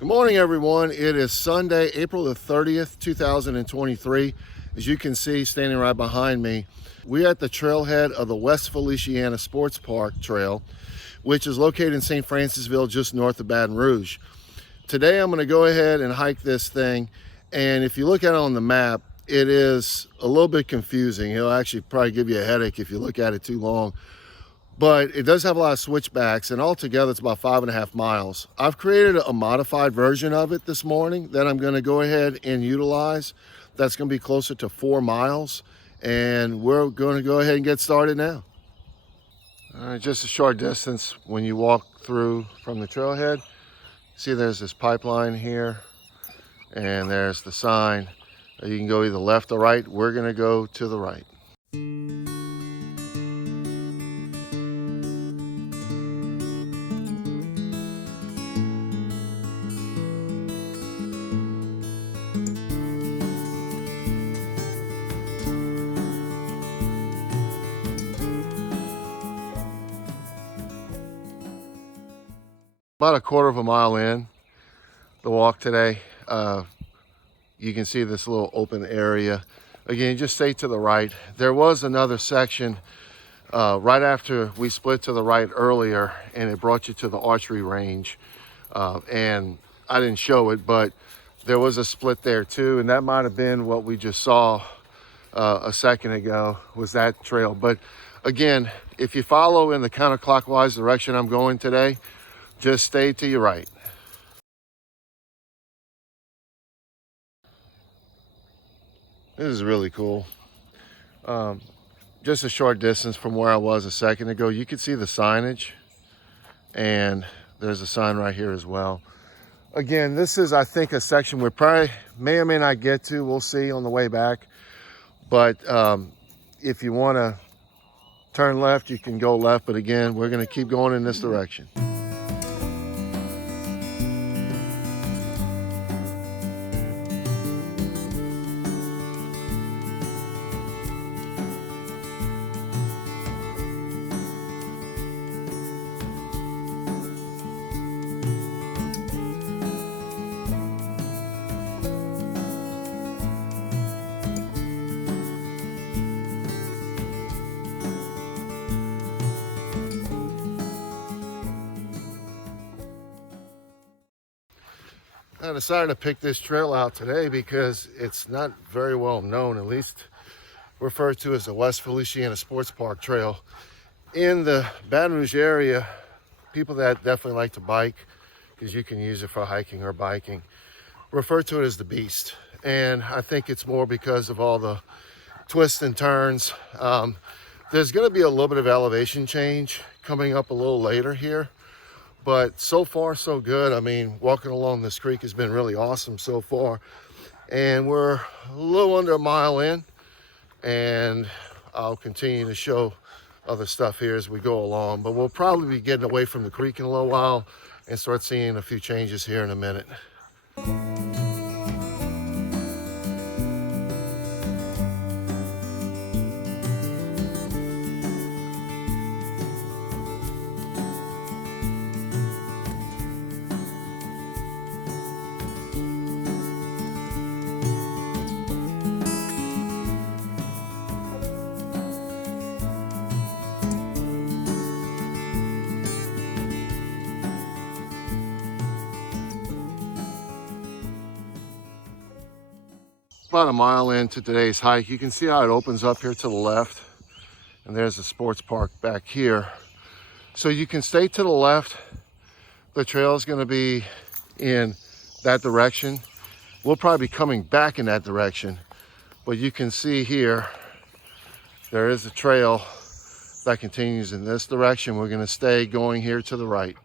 Good morning, everyone. It is Sunday, April the 30th, 2023. As you can see, standing right behind me, we're at the trailhead of the West Feliciana Sports Park Trail, which is located in St. Francisville, just north of Baton Rouge. Today, I'm going to go ahead and hike this thing. And if you look at it on the map, it is a little bit confusing. It'll actually probably give you a headache if you look at it too long. But it does have a lot of switchbacks, and altogether it's about 5.5 miles. I've created a modified version of it this morning that I'm going to go ahead and utilize. That's going to be closer to 4 miles, and we're going to go ahead and get started now. All right, just a short distance when you walk through from the trailhead. See, there's this pipeline here, and there's the sign. You can go either left or right. We're going to go to the right. About a quarter of a mile in the walk today, you can see this little open area. Again, just stay to the right. There was another section right after we split to the right earlier, and it brought you to the archery range. And I didn't show it, but there was a split there too, and that might have been what we just saw a second ago, was that trail. But again, if you follow in the counterclockwise direction I'm going today, just stay to your right. This is really cool. Just a short distance from where I was a second ago. You can see the signage, and there's a sign right here as well. Again, this is, I think, a section we probably may or may not get to. We'll see on the way back. But if you want to turn left, you can go left. But again, we're going to keep going in this direction. I decided to pick this trail out today because it's not very well known, at least referred to as the West Feliciana Sports Park Trail. In the Baton Rouge area, people that definitely like to bike, because you can use it for hiking or biking, refer to it as the Beast. And I think it's more because of all the twists and turns. There's going to be a little bit of elevation change coming up a little later here. But so far, so good. I mean, walking along this creek has been really awesome so far. And we're a little under a mile in, and I'll continue to show other stuff here as we go along. But we'll probably be getting away from the creek in a little while and start seeing a few changes here in a minute. About a mile into today's hike, you can see how it opens up here to the left, and there's the sports park back here. So you can stay to the left. The trail is going to be in that direction. We'll probably be coming back in that direction, but you can see here there is a trail that continues in this direction. We're going to stay going here to the right,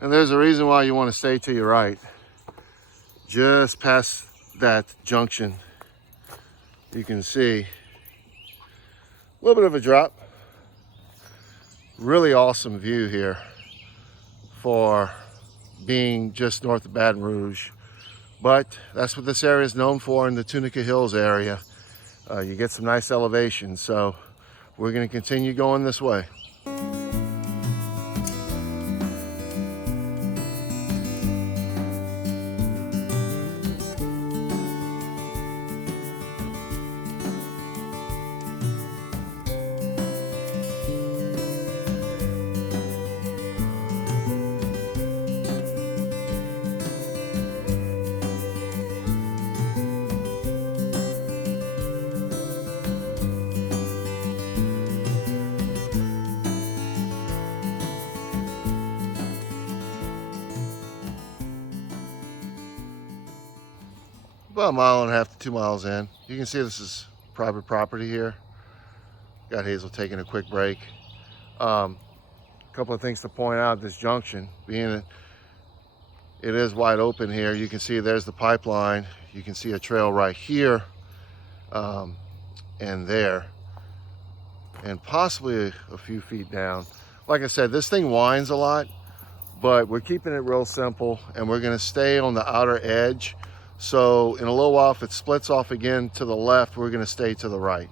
and there's a reason why you want to stay to your right. Just past that junction, you can see a little bit of a drop. Really awesome view here for being just north of Baton Rouge. But that's what this area is known for in the Tunica Hills area. You get some nice elevation, so we're going to continue going this way. about 1.5 to 2 miles in. You can see this is private property here. Got Hazel taking a quick break. A couple of things to point out, this junction, being it is wide open here. You can see there's the pipeline. You can see a trail right here and there, and possibly a few feet down. Like I said, this thing winds a lot, but we're keeping it real simple, and we're gonna stay on the outer edge. So in a little while, if it splits off again to the left, we're gonna stay to the right.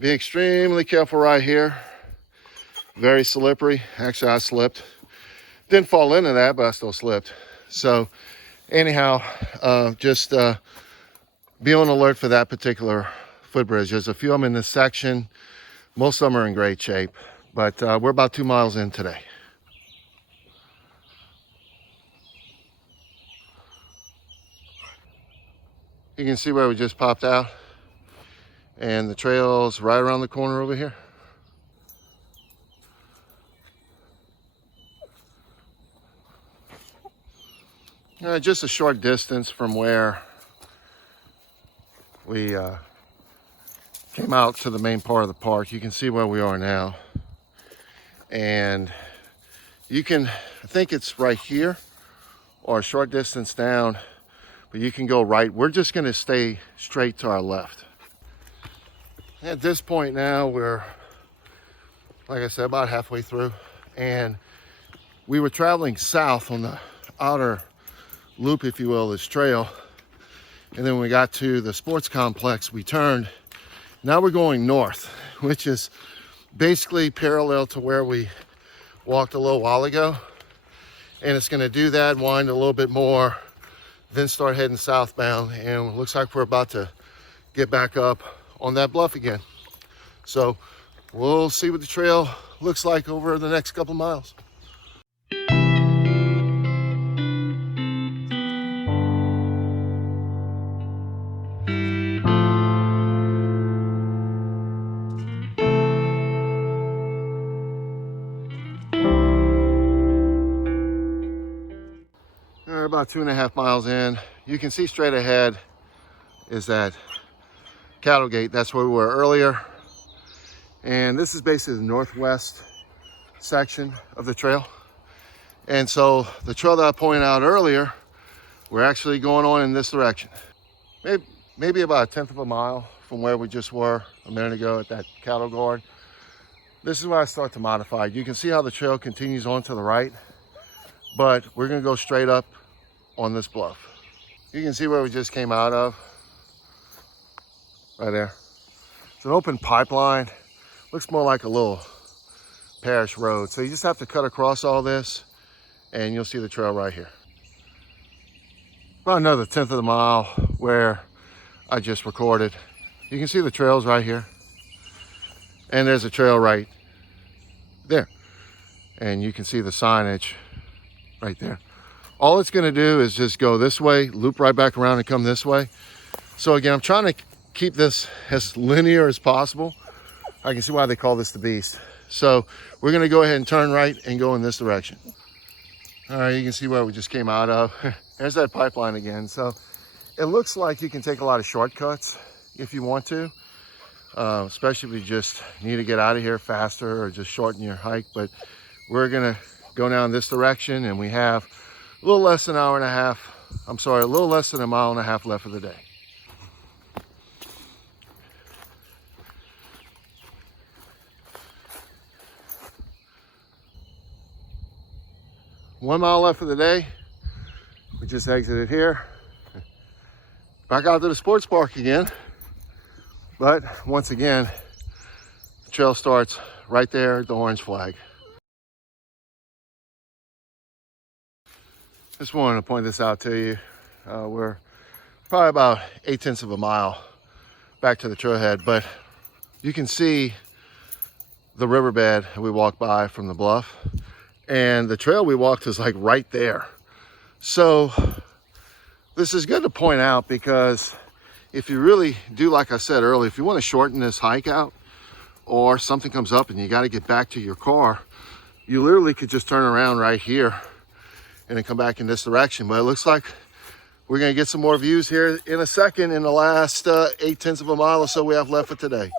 Be extremely careful right here. Very slippery. Actually, I slipped. Didn't fall into that, but I still slipped. So anyhow, just be on alert for that particular footbridge. There's a few of them in this section. Most of them are in great shape, but we're about 2 miles in today. You can see where we just popped out, and the trail's right around the corner over here. Just a short distance from where we came out to the main part of the park. You can see where we are now, and you can, I think it's right here or a short distance down, but you can go right. We're just going to stay straight to our left. At this point now, we're, like I said, about halfway through, and we were traveling south on the outer loop, if you will, this trail, and then when we got to the sports complex, we turned. Now we're going north, which is basically parallel to where we walked a little while ago, and it's going to do that, wind a little bit more, then start heading southbound, and it looks like we're about to get back up on that bluff again. So we'll see what the trail looks like over the next couple miles. We're about 2.5 miles in. You can see straight ahead is that cattle gate. That's where we were earlier. And this is basically the northwest section of the trail. And so the trail that I pointed out earlier, we're actually going on in this direction. Maybe about 1/10 of a mile from where we just were a minute ago at that cattle guard. This is where I start to modify. You can see how the trail continues on to the right, but we're gonna go straight up on this bluff. You can see where we just came out of, right there. It's an open pipeline. Looks more like a little parish road. So you just have to cut across all this and you'll see the trail right here. About another 1/10 of the mile where I just recorded. You can see the trails right here. And there's a trail right there. And you can see the signage right there. All it's gonna do is just go this way, loop right back around and come this way. So again, I'm trying to keep this as linear as possible. I can see why they call this the beast. So we're gonna go ahead and turn right and go in this direction. All right, you can see where we just came out of. There's that pipeline again. So it looks like you can take a lot of shortcuts if you want to, especially if you just need to get out of here faster or just shorten your hike. But we're gonna go down this direction, and we have a little less than an hour and a half. I'm sorry, a little less than 1.5 miles left of the day. One mile left of the day. We just exited here. Back out to the sports park again. But once again, the trail starts right there at the orange flag. Just wanted to point this out to you. We're probably about 0.8 of a mile back to the trailhead, but you can see the riverbed we walked by from the bluff, and the trail we walked is like right there. So this is good to point out, because if you really do, like I said earlier, if you want to shorten this hike out, or something comes up and you got to get back to your car, you literally could just turn around right here and then come back in this direction. But it looks like we're going to get some more views here in a second in the last 0.8 of a mile or so we have left for today.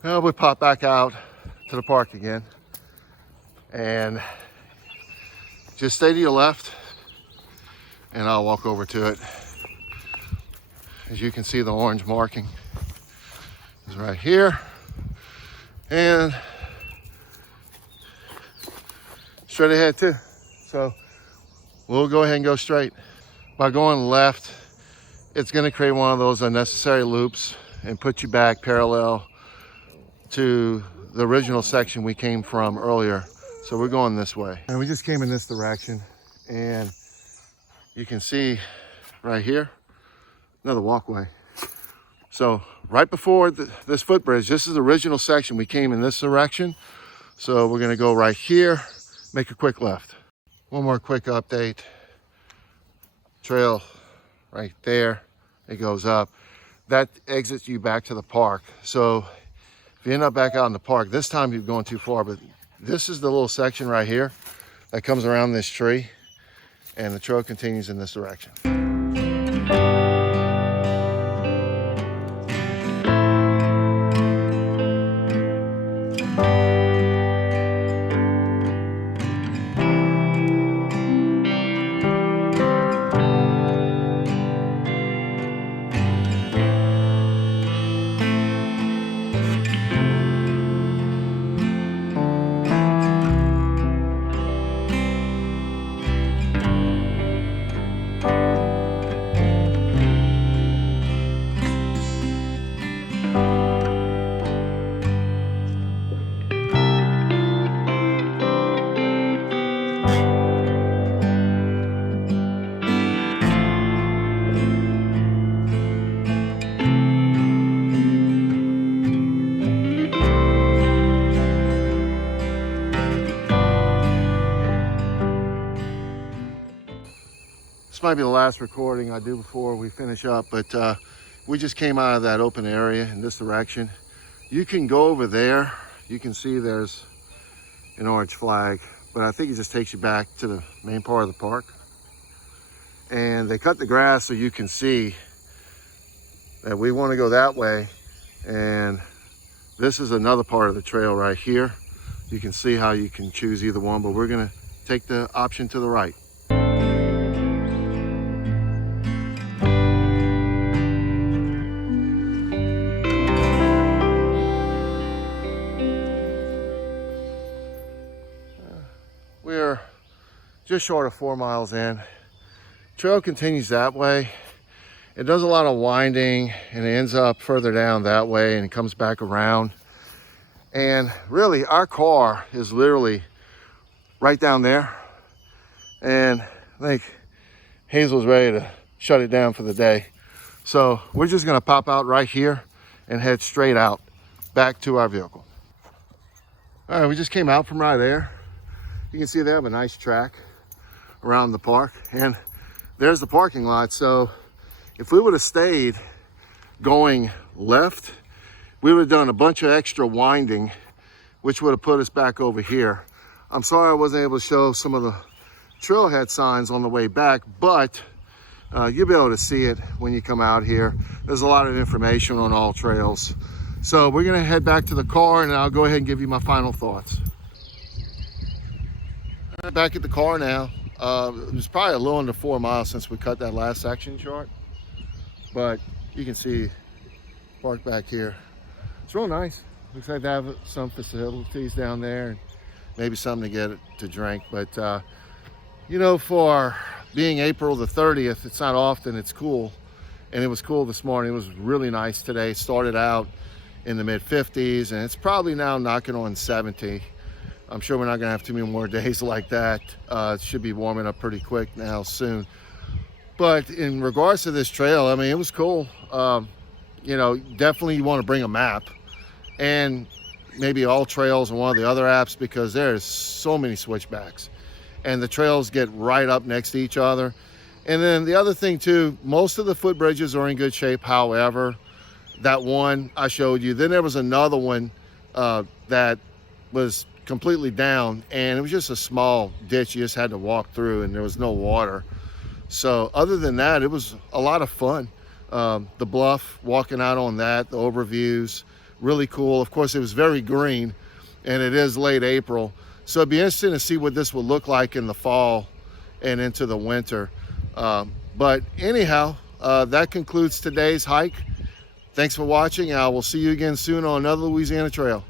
Well, we pop back out to the park again, and just stay to your left and I'll walk over to it. As you can see, the orange marking is right here, and straight ahead too. So we'll go ahead and go straight. By going left, it's going to create one of those unnecessary loops and put you back parallel to the original section we came from earlier. So we're going this way, and we just came in this direction, and you can see right here another walkway. So right before this footbridge, this is the original section, we came in this direction. So we're going to go right here, make a quick left. One more quick update. Trail right there, it goes up, that exits you back to the park. So if you end up back out in the park, this time you're going too far, but this is the little section right here that comes around this tree, and the trail continues in this direction. This might be the last recording I do before we finish up, but we just came out of that open area in this direction. You can go over there. You can see there's an orange flag, but I think it just takes you back to the main part of the park. And they cut the grass so you can see that we want to go that way. And this is another part of the trail right here. You can see how you can choose either one, but we're going to take the option to the right. We're just short of 4 miles in. Trail continues that way. It does a lot of winding and it ends up further down that way and it comes back around. And really our car is literally right down there. And I think Hazel's ready to shut it down for the day. So we're just gonna pop out right here and head straight out back to our vehicle. All right, we just came out from right there. You can see they have a nice track around the park, and there's the parking lot. So if we would have stayed going left, we would have done a bunch of extra winding, which would have put us back over here. I'm sorry I wasn't able to show some of the trailhead signs on the way back, but you'll be able to see it when you come out here. There's a lot of information on all trails. So we're gonna head back to the car and I'll go ahead and give you my final thoughts. Back at the car now. It was probably a little under 4 miles since we cut that last section short, but you can see park back here. It's real nice. Looks like they have some facilities down there and maybe something to get to drink. But you know, for being April the 30th, it's not often it's cool, and it was cool this morning. It was really nice today. It started out in the mid 50s and it's probably now knocking on 70. I'm sure we're not gonna have too many more days like that. It should be warming up pretty quick now soon. But in regards to this trail, I mean, it was cool. You know, definitely you wanna bring a map and maybe All Trails and one of the other apps, because there's so many switchbacks and the trails get right up next to each other. And then the other thing too, most of the footbridges are in good shape. However, that one I showed you, then there was another one that was completely down and it was just a small ditch you just had to walk through and there was no water. So other than that, it was a lot of fun. The bluff, walking out on that, the overviews, really cool. Of course, it was very green and it is late April. So it'd be interesting to see what this will look like in the fall and into the winter. But anyhow, that concludes today's hike. Thanks for watching. I will see you again soon on another Louisiana trail.